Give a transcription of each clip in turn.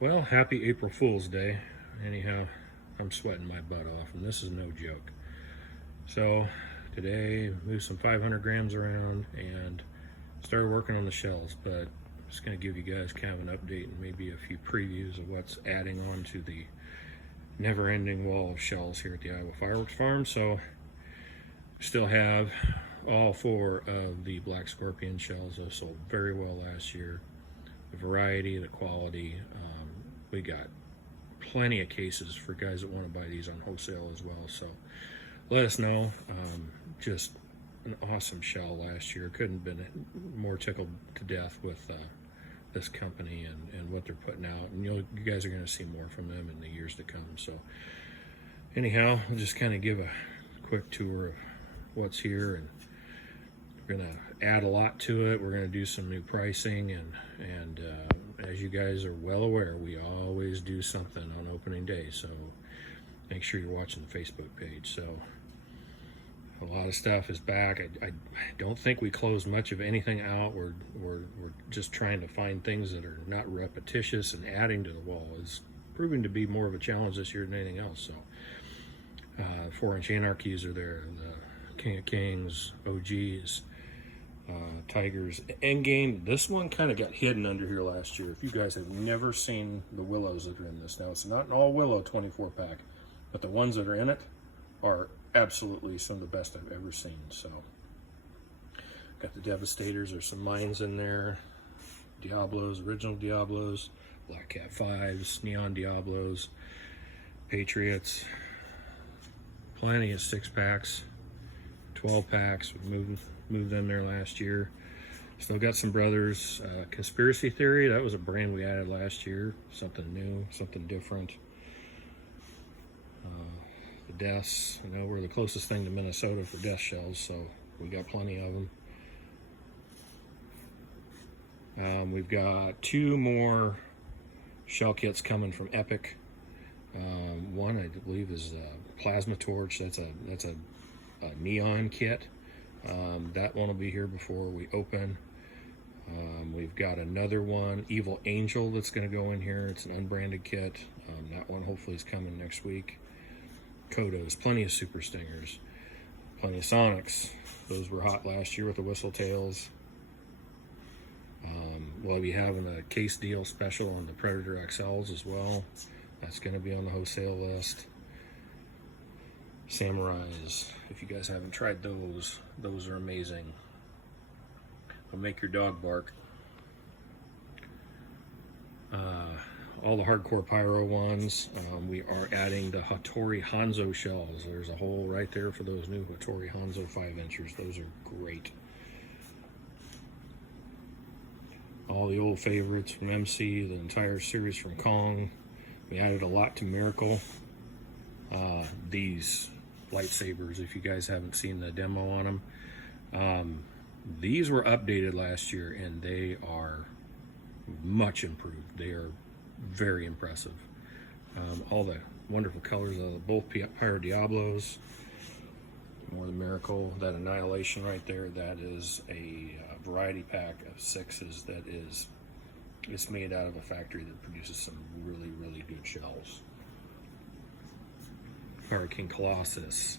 Well, happy April Fool's Day. Anyhow, I'm sweating my butt off, and this is no joke. So, today, moved some 500 grams around and started working on the shells, but I'm just going to give you guys kind of an update and maybe a few previews of what's adding on to the never-ending wall of shells here at the Iowa Fireworks Farm. So, still have all 4 of the Black Scorpion shells. Those sold very well last year. The variety, the quality. We got plenty of cases for guys that want to buy these on wholesale as well. So let us know. Just an awesome shell last year. Couldn't have been more tickled to death with this company and what they're putting out. And you guys are going to see more from them in the years to come. So anyhow, I'll just kind of give a quick tour of what's here, and we're going to add a lot to it. We're going to do some new pricing, and as you guys are well aware, we always do something on opening day, so make sure you're watching the Facebook page. So a lot of stuff is back. I don't think we closed much of anything out. We're just trying to find things that are not repetitious, and adding to the wall is proving to be more of a challenge this year than anything else. So 4-inch Anarchies are there, the King of Kings, OGs, Tigers, Endgame. This one kind of got hidden under here last year. If you guys have never seen the willows that are in this, now it's not an all willow 24 pack, but the ones that are in it are absolutely some of the best I've ever seen. So got the Devastators. There's some mines in there, Diablos, original Diablos, Black Cat 5s, Neon Diablos, Patriots, plenty of 6-packs, 12 packs. We moved them there last year. Still got some brothers. Conspiracy Theory, that was a brand we added last year. Something new, something different. The Deaths, we're the closest thing to Minnesota for death shells, so we got plenty of them. We've got 2 more shell kits coming from Epic. One I believe is Plasma Torch. That's a neon kit. That one will be here before we open. We've got another one, Evil Angel, that's going to go in here. It's an unbranded kit. That one hopefully is coming next week. Kodos, plenty of Super Stingers, plenty of Sonics. Those were hot last year with the Whistle Tails. We'll be having a case deal special on the Predator XLs as well. That's going to be on the wholesale list. Samurais, if you guys haven't tried those are amazing. They'll make your dog bark. All the hardcore Pyro ones. We are adding the Hattori Hanzo shells. There's a hole right there for those new Hattori Hanzo 5-inchers. Those are great. All the old favorites from MC, the entire series from Kong. We added a lot to Miracle. These lightsabers, if you guys haven't seen the demo on them, these were updated last year, and they are much improved. They are very impressive. All the wonderful colors of both Pyro Diablos. More the Miracle, that Annihilation right there, that is a variety pack of 6s that it's made out of a factory that produces some really good shells. Hurricane Colossus,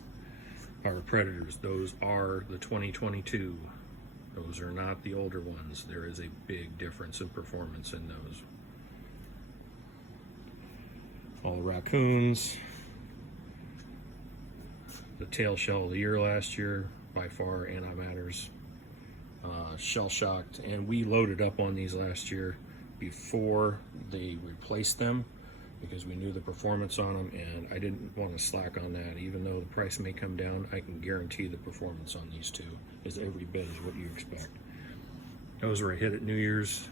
our Predators, those are the 2022. Those are not the older ones. There is a big difference in performance in those. All the Raccoons, the tail shell of the year last year, by far, Antimatters, Shell Shocked, and we loaded up on these last year before they replaced them, because we knew the performance on them, and I didn't want to slack on that. Even though the price may come down, I can guarantee the performance on these 2 is every bit as what you expect. Those were a hit at New Year's.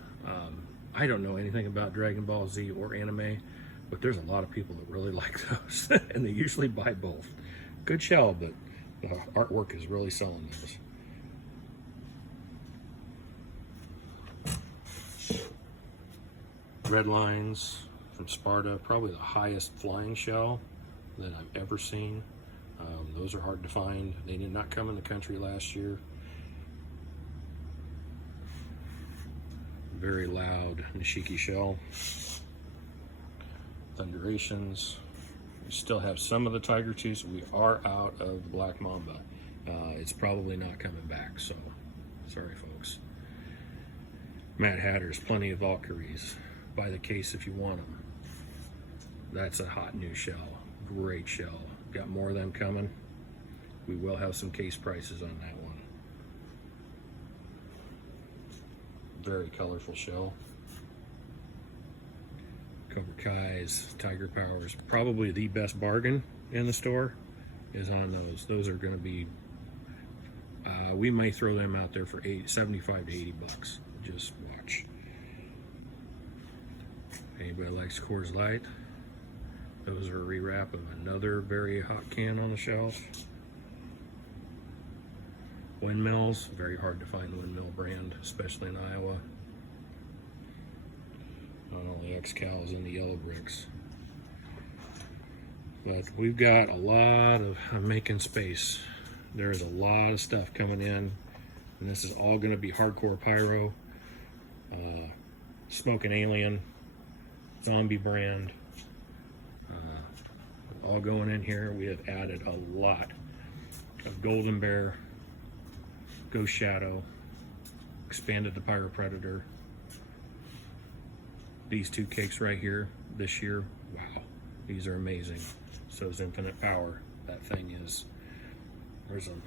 I don't know anything about Dragon Ball Z or anime, but there's a lot of people that really like those, and they usually buy both. Good shell, but the artwork is really selling those. Red Lines from Sparta, probably the highest flying shell that I've ever seen. Those are hard to find. They did not come in the country last year. Very loud Nishiki shell. Thunderations. We still have some of the Tiger Tooths. We are out of the Black Mamba. It's probably not coming back, so sorry folks. Mad Hatter's, plenty of Valkyries. Buy the case if you want them. That's a hot new shell. Great shell. Got more of them coming. We will have some case prices on that one. Very colorful shell. Cobra Kai's, Tiger Powers. Probably the best bargain in the store is on those. Those are going to be, we may throw them out there for 75 to 80 bucks. Just watch. Anybody likes Coors Light? Those are a rewrap of another very hot can on the shelf. Windmills, very hard to find the Windmill brand, especially in Iowa. Not only X-Cals and the yellow bricks. But we've got a lot of, I'm making space. There's a lot of stuff coming in, and this is all gonna be hardcore pyro, Smoking Alien, Zombie brand, all going in here. We have added a lot of Golden Bear, Ghost Shadow, expanded the Pyro Predator. These two cakes right here this year, wow, these are amazing. So is Infinite Power. That thing is, there's some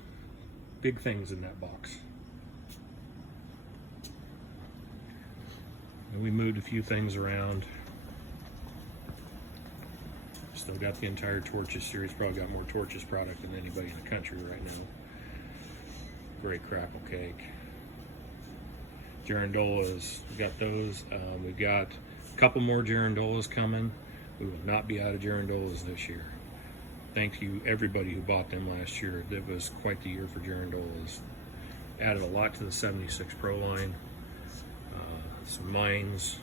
big things in that box. And we moved a few things around. Still got the entire Torches series. Probably got more Torches product than anybody in the country right now. Great crackle cake. Girandolas, we got those. We've got a couple more Girandolas coming. We will not be out of Girandolas this year. Thank you everybody who bought them last year. It was quite the year for Girandolas. Added a lot to the 76 Pro line. Some mines.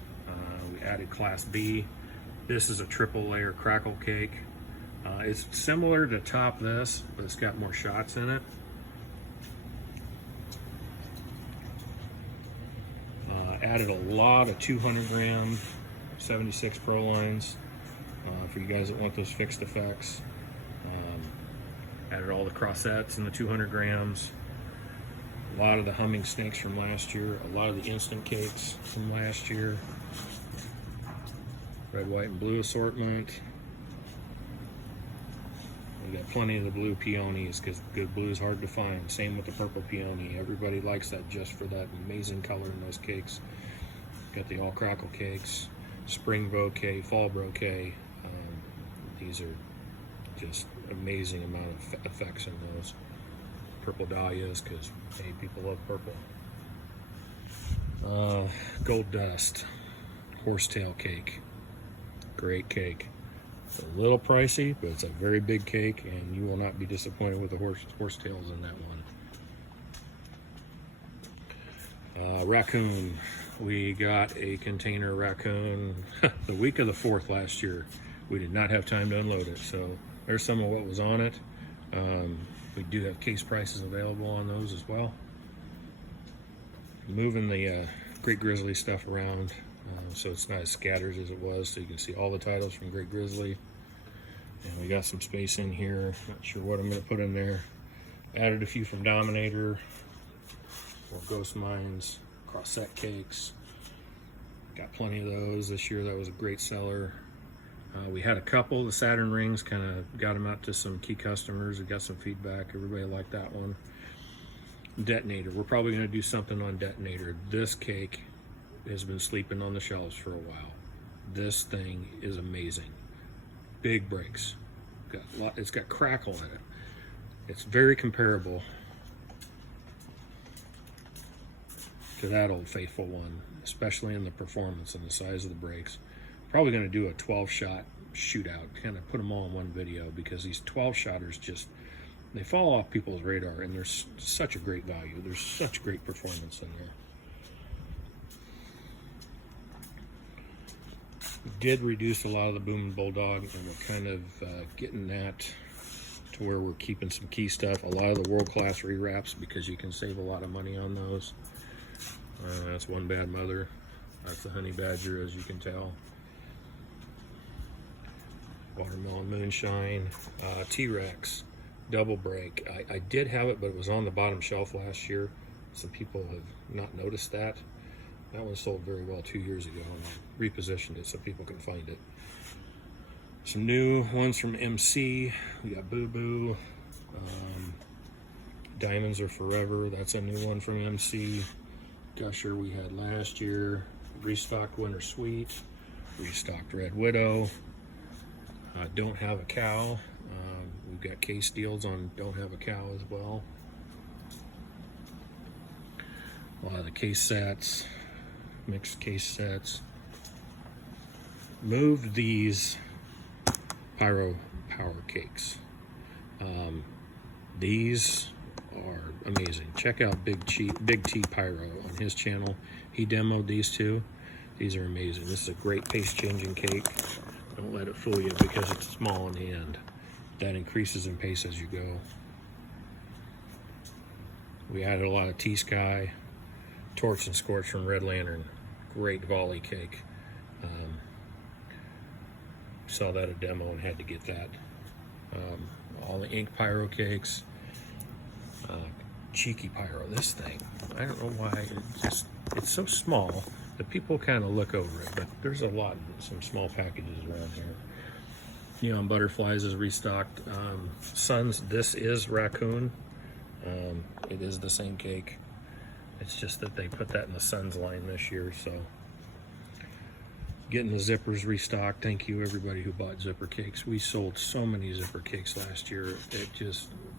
We added Class B. This is a triple layer crackle cake. It's similar to Top This, but it's got more shots in it. Added a lot of 200 gram 76 Pro lines for you guys that want those fixed effects. Added all the crossettes in the 200 grams. A lot of the humming snakes from last year. A lot of the instant cakes from last year. Red, white, and blue assortment. We got plenty of the blue peonies because good blue is hard to find. Same with the purple peony. Everybody likes that just for that amazing color in those cakes. Got the all crackle cakes, spring bouquet, fall bouquet. These are just amazing amount of effects in those. Purple dahlias because hey, people love purple. Gold dust, horsetail cake. Great cake. It's a little pricey, but it's a very big cake, and you will not be disappointed with the horsetails in that one. Raccoon. We got a container Raccoon the week of the 4th last year. We did not have time to unload it, so there's some of what was on it. We do have case prices available on those as well. Moving the Great Grizzly stuff around. So it's not as scattered as it was, so you can see all the titles from Great Grizzly. And we got some space in here, not sure what I'm going to put in there. Added a few from Dominator, more Ghost Mines, Crossette cakes. Got plenty of those this year. That was a great seller. We had a couple, the Saturn rings, kind of got them out to some key customers. We got some feedback, everybody liked that one. Detonator, we're probably going to do something on Detonator. This cake has been sleeping on the shelves for a while. This thing is amazing. Big breaks. It's got crackle in it. It's very comparable to that Old Faithful one, especially in the performance and the size of the breaks. Probably going to do a 12-shot shootout, kind of put them all in one video, because these 12-shotters just, they fall off people's radar, and there's such a great value. There's such great performance in there. We did reduce a lot of the Boom and Bulldog, and we're kind of getting that to where we're keeping some key stuff. A lot of the world-class rewraps, because you can save a lot of money on those. That's One Bad Mother. That's the Honey Badger, as you can tell. watermelon moonshine, T-Rex, double break. I did have it, but it was on the bottom shelf last year. Some people have not noticed that. That one sold very well 2 years ago, and I repositioned it so people can find it. Some new ones from MC. We got Boo Boo. Diamonds Are Forever. That's a new one from MC. Gusher we had last year. Restocked Winter Sweet. Restocked Red Widow. Don't Have a Cow. We've got case deals on Don't Have a Cow as well. A lot of the case sets, mixed case sets. Moved these Pyro power cakes. These are amazing. Check out Big T Pyro on his channel. He demoed these two. These are amazing. This is a great pace changing cake. Don't let it fool you because it's small in the end. That increases in pace as you go. We added a lot of T-Sky, Torch and Scorch from Red Lantern. Great volley cake. Saw that at demo and had to get that. All the ink Pyro cakes. Cheeky Pyro. This thing, I don't know why, it's so small that people kind of look over it, but there's a lot, some small packages around here. Neon Butterflies is restocked. Suns, this is Raccoon. It is the same cake. It's just that they put that in the Suns line this year, so. Getting the zippers restocked. Thank you everybody who bought zipper cakes. We sold so many zipper cakes last year.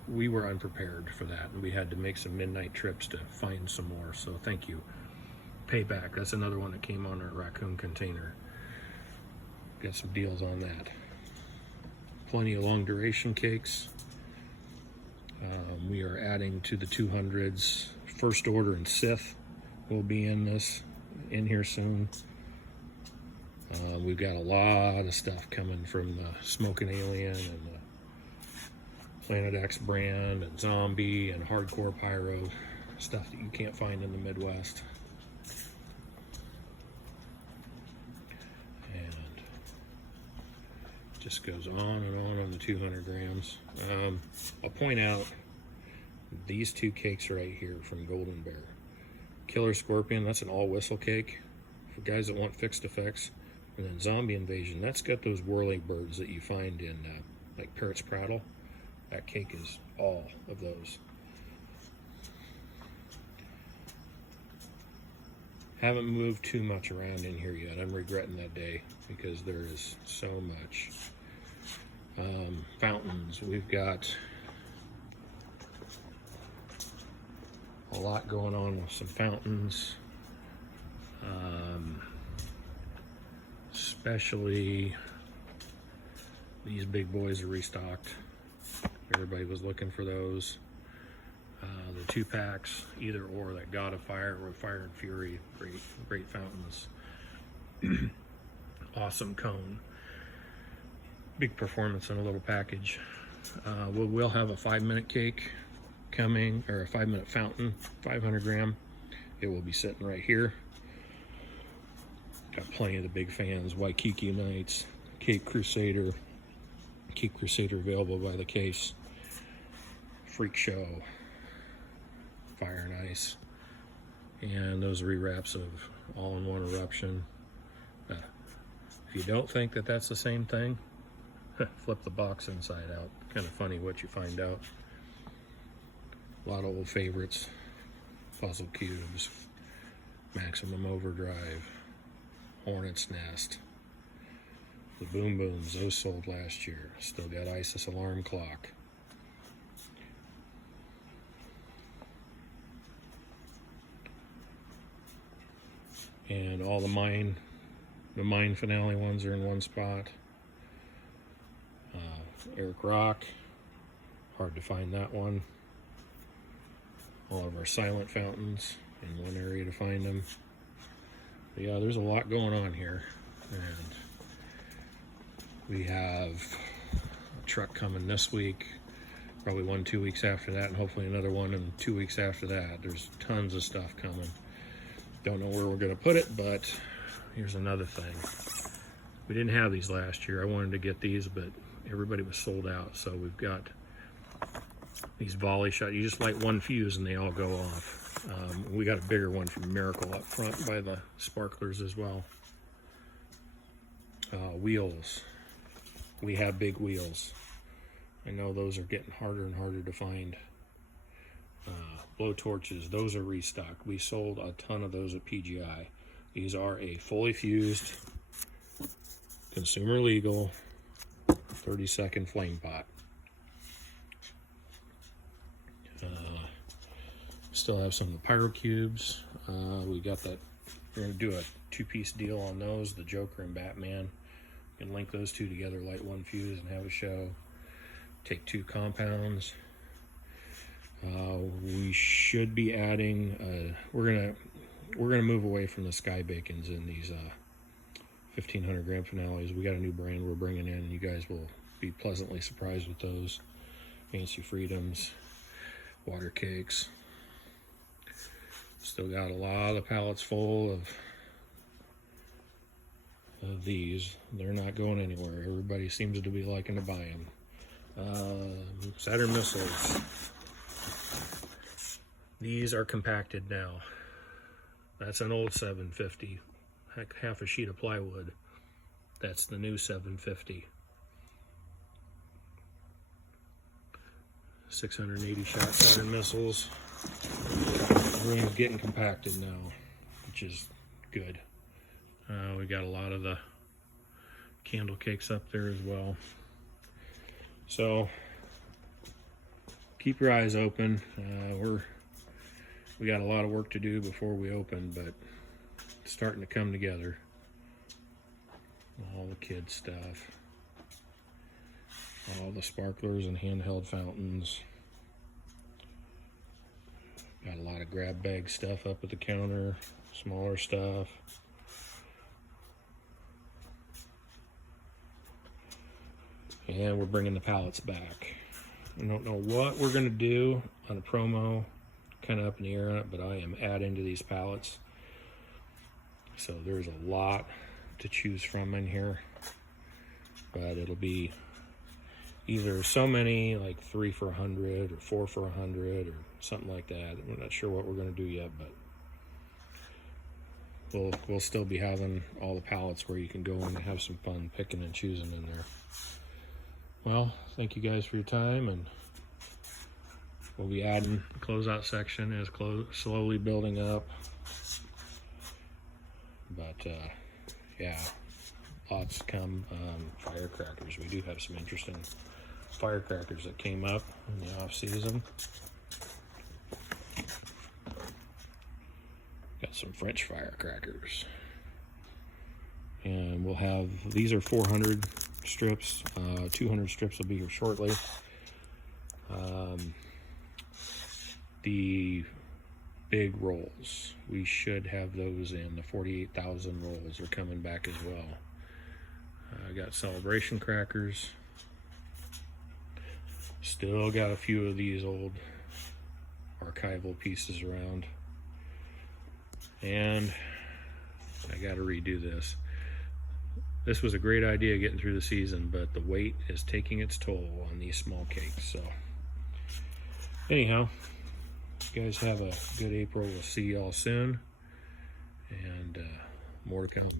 We were unprepared for that, and we had to make some midnight trips to find some more, so thank you. Payback, that's another one that came on our Raccoon container. Got some deals on that. Plenty of long duration cakes. We are adding to the 200s. First Order and Sith will be in here soon. We've got a lot of stuff coming from the Smoking Alien and the Planet X brand and Zombie and Hardcore Pyro, stuff that you can't find in the Midwest. And just goes on and on the 200 grams. I'll point out these two cakes right here from Golden Bear. Killer Scorpion, that's an all whistle cake for guys that want fixed effects. And then Zombie Invasion, that's got those whirling birds that you find in like Parrot's Prattle. That cake is all of those. Haven't moved too much around in here yet. I'm regretting that day because there is so much. Fountains, we've got a lot going on with some fountains. Especially these big boys are restocked. Everybody was looking for those. The 2-packs, either or, that God of Fire or Fire and Fury, great fountains. Awesome cone. Big performance in a little package. We'll have a 5-minute cake coming, or a 5-minute fountain, 500 gram. It will be sitting right here. Got plenty of the big fans. Waikiki Nights, Cape Crusader available by the case. Freak Show, Fire and Ice, and those rewraps of All-in-One Eruption. If you don't think that that's the same thing, flip the box inside out. Kind of funny what you find out. A lot of old favorites. Puzzle Cubes, Maximum Overdrive, Hornet's Nest, the Boom Booms, those sold last year. Still got ISIS Alarm Clock. And all the mine finale ones are in one spot. Eric Rock, hard to find that one. All of our silent fountains in one area to find them. But yeah, there's a lot going on here, and we have a truck coming this week, probably 1-2 weeks after that, and hopefully another one in 2 weeks after that. There's tons of stuff coming. Don't know where we're going to put it, but here's another thing. We didn't have these last year. I wanted to get these, but everybody was sold out. So we've got these volley shots. You just light one fuse and they all go off. We got a bigger one from Miracle up front by the sparklers as well. Wheels. We have big wheels. I know those are getting harder and harder to find. Blow torches, those are restocked. We sold a ton of those at PGI. These are a fully fused, consumer legal, 30-second flame pot. Still have some of the Pyro cubes. We got that. We're gonna do a two-piece deal on those, the Joker and Batman. You can link those two together, light one fuse and have a show. Take two compounds. We should be adding, we're gonna move away from the Sky Bacons in these 1500 gram finales. We got a new brand we're bringing in, and you guys will be pleasantly surprised with those. Fancy Freedoms, water cakes. Still got a lot of pallets full of these. They're not going anywhere. Everybody seems to be liking to buy them. Saturn missiles. These are compacted now. That's an old 750. Half a sheet of plywood. That's the new 750. 680 shot Saturn missiles. Everyone's getting compacted now, which is good. We got a lot of the candle cakes up there as well. So keep your eyes open. We got a lot of work to do before we open, but it's starting to come together. All the kids stuff, all the sparklers and handheld fountains. Got a lot of grab bag stuff up at the counter, smaller stuff. And we're bringing the pallets back. I don't know what we're gonna do on a promo, kind of up in the air on it, but I am adding to these pallets. So there's a lot to choose from in here, but it'll be either so many, like 3 for $100 or 4 for $100 or something like that. We're not sure what we're going to do yet, but we'll still be having all the pallets where you can go and have some fun picking and choosing in there. Well, thank you guys for your time, and we'll be adding the closeout section as slowly building up. But yeah, lots to come. Firecrackers. We do have some interesting firecrackers that came up in the off season. Got some French firecrackers, and we'll have, these are 400 strips. 200 strips will be here shortly. The big rolls, we should have those in. The 48,000 rolls are coming back as well. I got celebration crackers. Still got a few of these old archival pieces around. And I got to redo this. This was a great idea getting through the season, but the weight is taking its toll on these small cakes. So anyhow, you guys have a good April. We'll see y'all soon, and more to come.